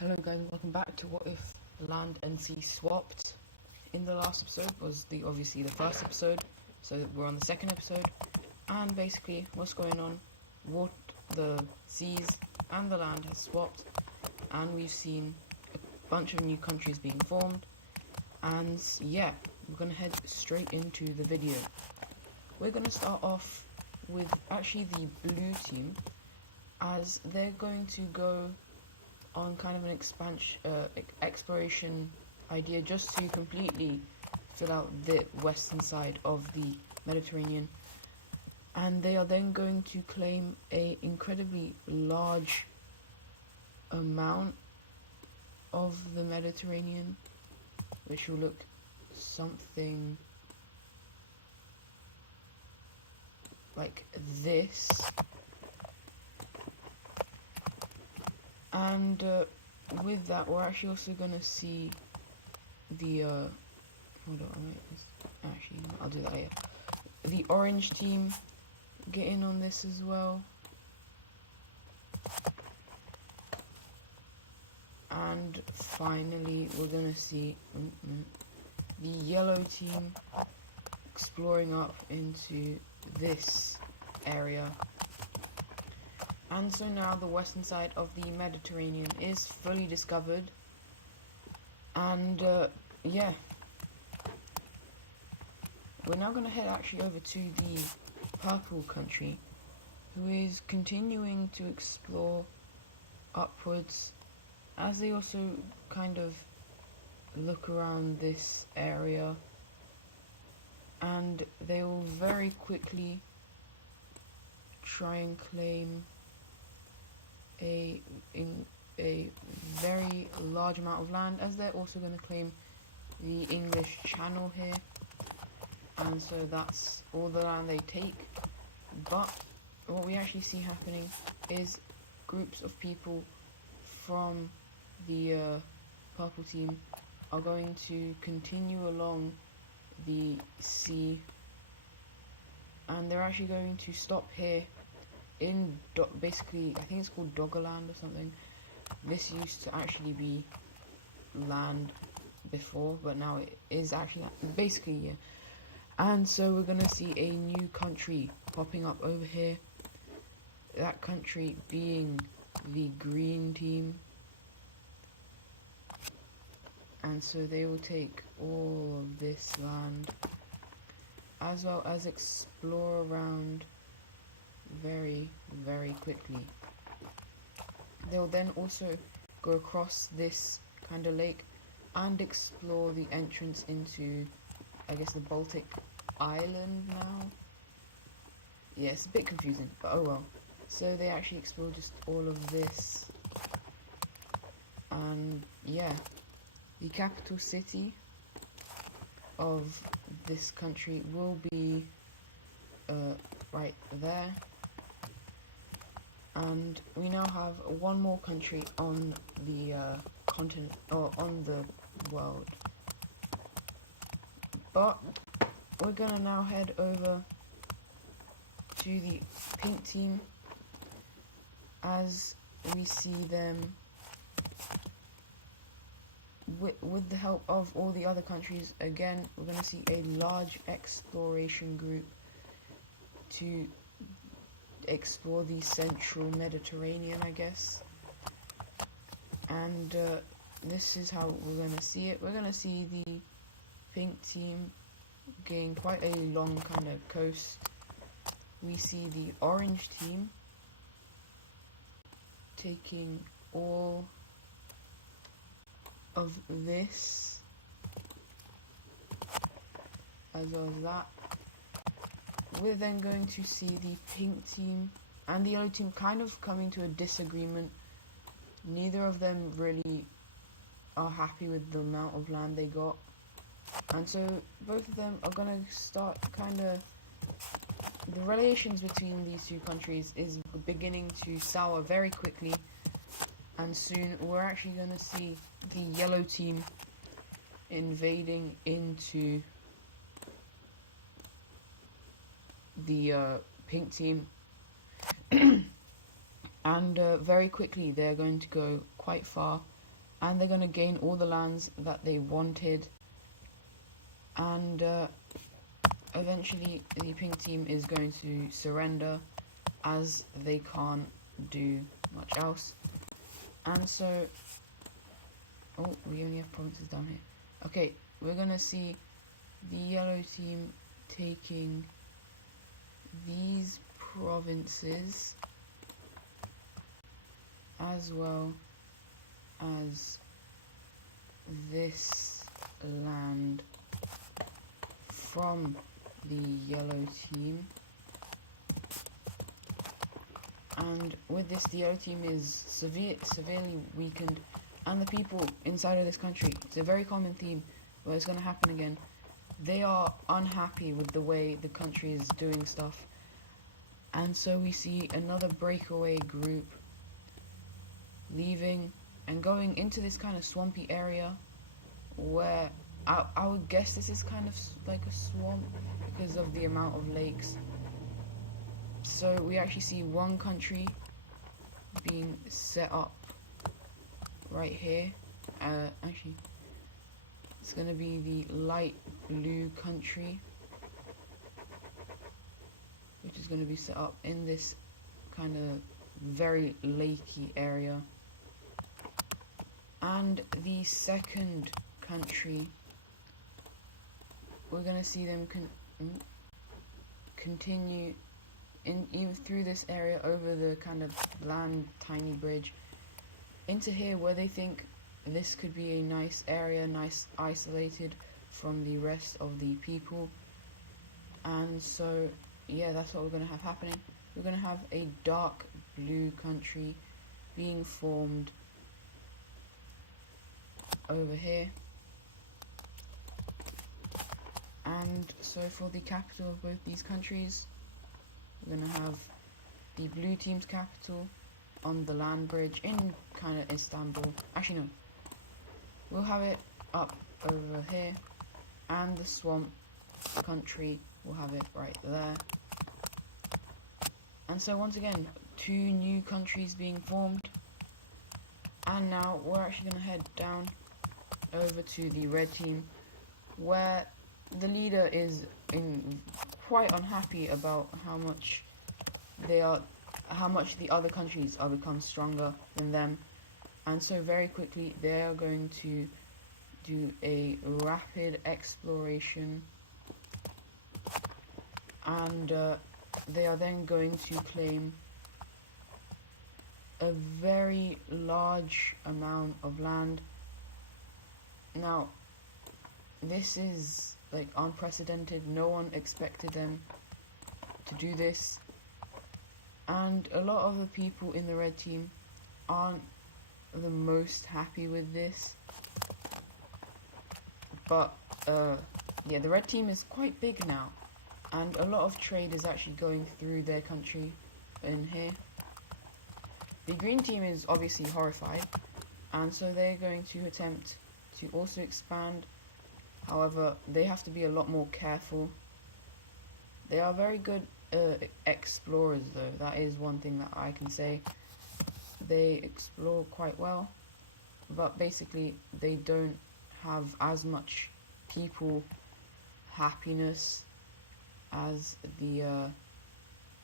Hello guys and welcome back to What If Land and Sea Swapped. In the last episode was obviously the first episode, so we're on the second episode, and basically what's going on, what the seas and the land has swapped, and we've seen a bunch of new countries being formed, and yeah, we're gonna head straight into the video. We're gonna start off with actually the blue team, as they're going to go on kind of an exploration idea just to completely fill out the western side of the Mediterranean, and they are then going to claim a incredibly large amount of the Mediterranean, which will look something like this. And with that, we're actually also gonna see the hold on, actually I'll do that later. The orange team get in on this as well, and finally we're gonna see the yellow team exploring up into this area. And so now the western side of the Mediterranean is fully discovered, and yeah, we're now going to head actually over to the purple country, who is continuing to explore upwards, as they also kind of look around this area, and they will very quickly try and claim a very large amount of land, as they're also going to claim the English Channel here, and so that's all the land they take. But what we actually see happening is groups of people from the purple team are going to continue along the sea, and they're actually going to stop here in basically, I think it's called Doggerland or something. This used to actually be land before, but now it is actually basically, yeah. And so we're gonna see a new country popping up over here, that country being the green team, and so they will take all of this land, as well as explore around very quickly. They'll then also go across this kind of lake and explore the entrance into, I guess, the Baltic island now. Yeah, it's a bit confusing, but oh well. So they actually explore just all of this, and yeah, the capital city of this country will be right there. And we now have one more country on the continent, or on the world. But we're gonna now head over to the pink team, as we see them with the help of all the other countries. Again, we're gonna see a large exploration group to explore the central Mediterranean, I guess. And this is how we're going to see it. We're going to see the pink team gain quite a long kind of coast. We see the orange team taking all of this, as well as that. We're then going to see the pink team and the yellow team kind of coming to a disagreement. Neither of them really are happy with the amount of land they got, and so both of them are going to start kind of, the relations between these two countries is beginning to sour very quickly, and soon we're actually going to see the yellow team invading into the pink team, and very quickly they're going to go quite far, and they're going to gain all the lands that they wanted, and eventually the pink team is going to surrender as they can't do much else. And so, oh, we only have provinces down here. Okay, we're going to see the yellow team taking these provinces as well as this land from the yellow team. And with this, the yellow team is severely weakened, and the people inside of this country, it's a very common theme where it's going to happen again, they are unhappy with the way the country is doing stuff. And so we see another breakaway group leaving and going into this kind of swampy area where I would guess this is kind of like a swamp because of the amount of lakes. So we actually see one country being set up right here. Actually, it's going to be the light blue country, which is going to be set up in this kind of very lakey area. And the second country, we're going to see them continue even through this area over the kind of land tiny bridge into here, where they think this could be a nice area, nice isolated from the rest of the people. And so yeah, that's what we're going to have happening. We're going to have a dark blue country being formed over here. And so for the capital of both these countries, we're going to have the blue team's capital on the land bridge in kind of Istanbul. Actually no, we'll have it up over here, and the swamp country will have it right there. And so once again, 2 new countries being formed. And now we're actually going to head down over to the red team, where the leader is quite unhappy about how much the other countries are become stronger than them. And so very quickly they are going to do a rapid exploration, and they are then going to claim a very large amount of land. Now, this is like unprecedented. No one expected them to do this, and a lot of the people in the red team aren't the most happy with this. But yeah, the red team is quite big now, and a lot of trade is actually going through their country in here. The green team is obviously horrified, and so they're going to attempt to also expand. However, they have to be a lot more careful. They are very good explorers though, that is one thing that I can say. They explore quite well, but basically they don't have as much people happiness as the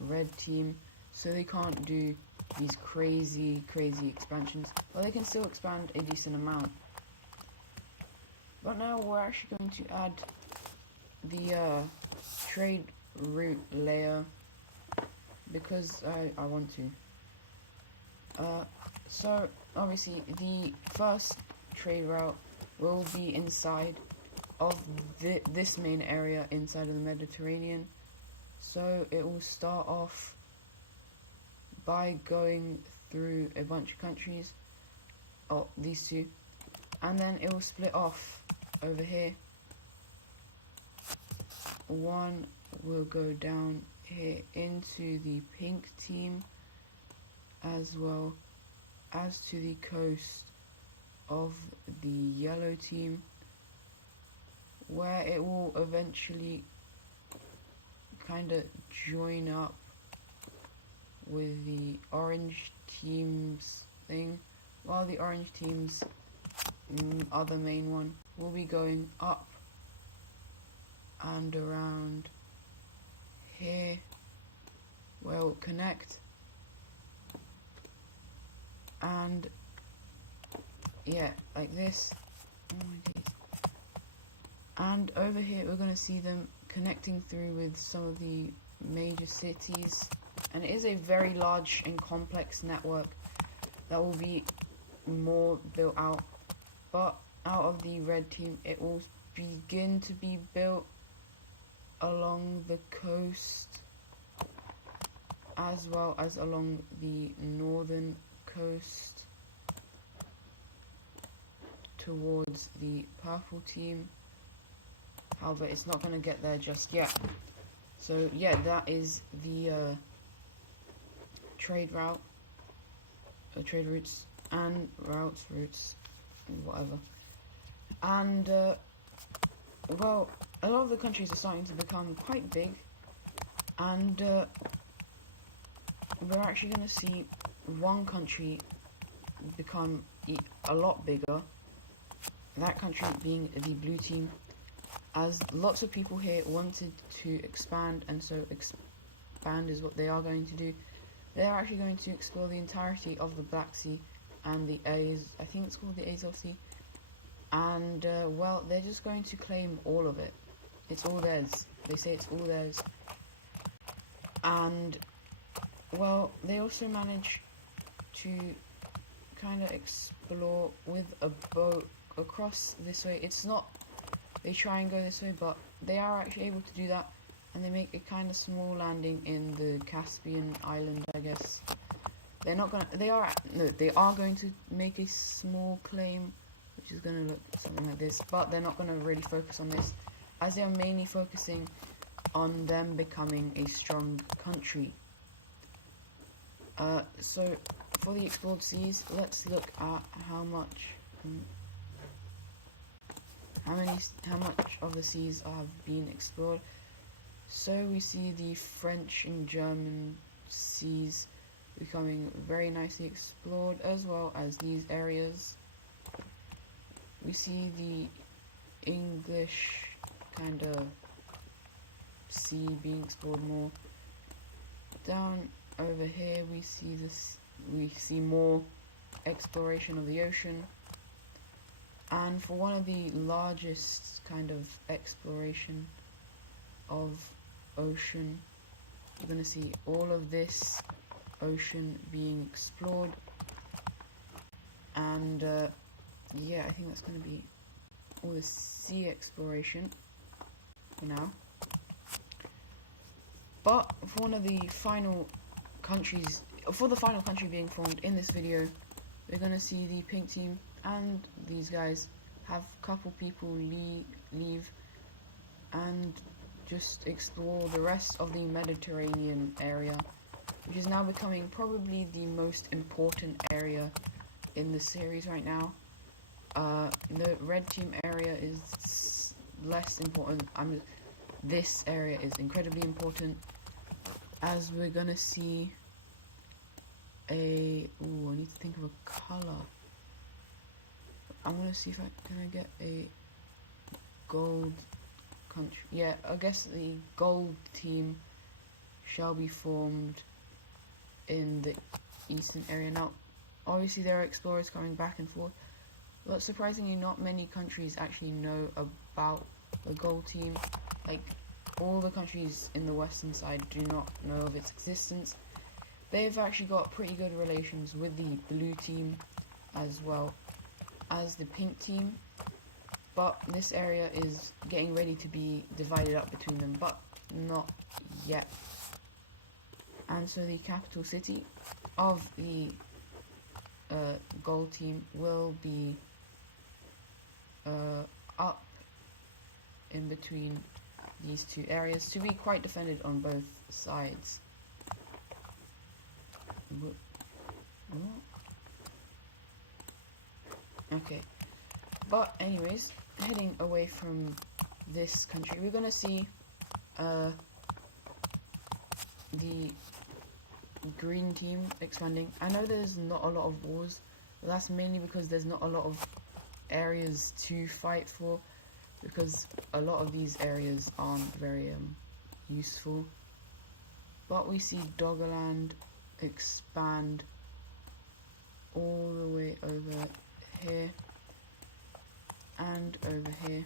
red team, so they can't do these crazy expansions, but they can still expand a decent amount. But now we're actually going to add the trade route layer because I want to. So obviously the first trade route will be inside of this main area inside of the Mediterranean. So it will start off by going through a bunch of countries, these 2, and then it will split off over here. One will go down here into the pink team, as well as to the coast of the yellow team, where it will eventually kind of join up with the orange team's thing, while the orange team's other main one will be going up and around here where it'll connect, and yeah, like this. Oh my days. And over here we're going to see them connecting through with some of the major cities, and it is a very large and complex network that will be more built out. But out of the red team, it will begin to be built along the coast as well as along the northern coast towards the purple team. However, it's not going to get there just yet. So yeah, that is the trade route, trade routes and routes, whatever. And well, a lot of the countries are starting to become quite big, and we're actually going to see one country become a lot bigger, that country being the blue team, as lots of people here wanted to expand, and so expand is what they are going to do. They're actually going to explore the entirety of the Black Sea and the A's, I think it's called the Azov Sea, and well, they're just going to claim all of it. It's all theirs. They say it's all theirs. And well, they also manage to kind of explore with a boat across this way. It's not, they try and go this way, but they are actually able to do that, and they make a kind of small landing in the Caspian island, I guess. They're not gonna, they are going to make a small claim, which is gonna look something like this, but they're not gonna really focus on this, as they are mainly focusing on them becoming a strong country. So for the explored seas, let's look at how much of the seas have been explored. So we see the French and German seas becoming very nicely explored, as well as these areas. We see the English kind of sea being explored more. Down over here we see more exploration of the ocean. And for one of the largest kind of exploration of ocean, you're going to see all of this ocean being explored. And yeah, I think that's going to be all the sea exploration for now. But for one of the final countries, for the final country being formed in this video, we're going to see the pink team and these guys have a couple people leave and just explore the rest of the Mediterranean area, which is now becoming probably the most important area in the series right now. The red team area is less important. This area is incredibly important, as we're gonna see I need to think of a color. I'm gonna see if can I get a gold country. Yeah, I guess the gold team shall be formed in the eastern area. Now, obviously there are explorers coming back and forth, but surprisingly not many countries actually know about the gold team. Like, all the countries in the western side do not know of its existence. They've actually got pretty good relations with the blue team as well as the pink team, but this area is getting ready to be divided up between them, but not yet. And so the capital city of the gold team will be up in between these two areas to be quite defended on both sides. Okay, but anyways, heading away from this country, we're gonna see the green team expanding. I know there's not a lot of wars, but that's mainly because there's not a lot of areas to fight for, because a lot of these areas aren't very useful. But we see Doggerland expand all the way over here and over here.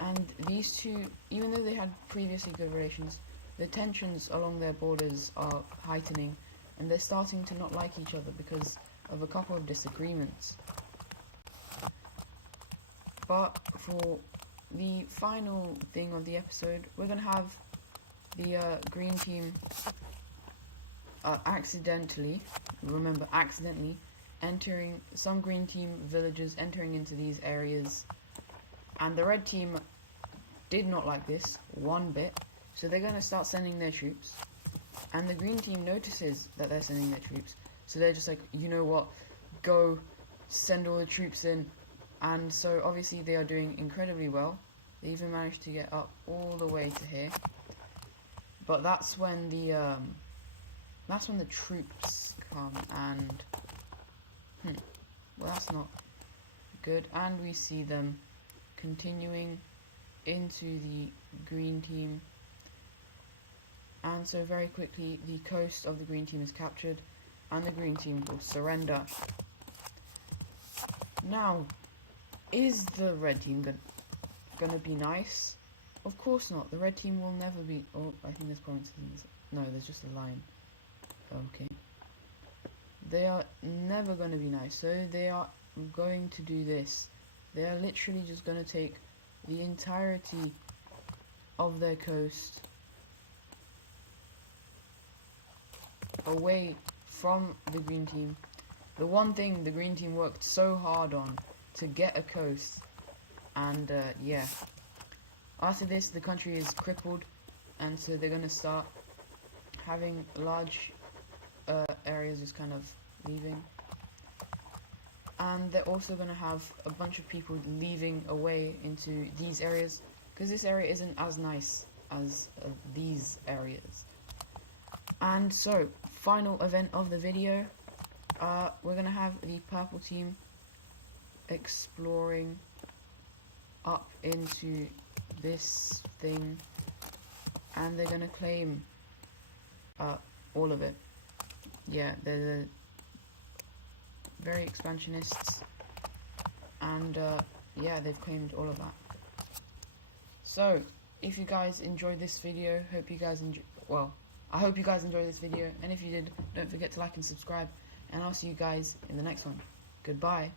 And these two, even though they had previously good relations, the tensions along their borders are heightening, and they're starting to not like each other because of a couple of disagreements. But for the final thing of the episode, we're going to have the green team accidentally entering some green team villagers, entering into these areas, and the red team did not like this one bit, so they're going to start sending their troops, and the green team notices that they're sending their troops, so they're just like, you know what, go send all the troops in. And so obviously they are doing incredibly well. They even managed to get up all the way to here, but that's when the troops come, and well, that's not good. And we see them continuing into the green team, and so very quickly the coast of the green team is captured and the green team will surrender. Now, is the red team gonna be nice? Of course not. The red team will never be. Oh, I think there's points. No, there's just a line. Okay. They are never gonna be nice. So they are going to do this. They are literally just gonna take the entirety of their coast away from the green team. The one thing the green team worked so hard on to get a coast, and yeah, after this the country is crippled, and so they're gonna start having large areas just kind of leaving, and they're also gonna have a bunch of people leaving away into these areas, because this area isn't as nice as these areas. And so, final event of the video, we're gonna have the purple team exploring up into this thing, and they're gonna claim all of it. Yeah, they're very expansionists, and yeah, they've claimed all of that. So if you guys enjoyed this video, I hope you guys enjoyed this video, and if you did, don't forget to like and subscribe, and I'll see you guys in the next one. Goodbye.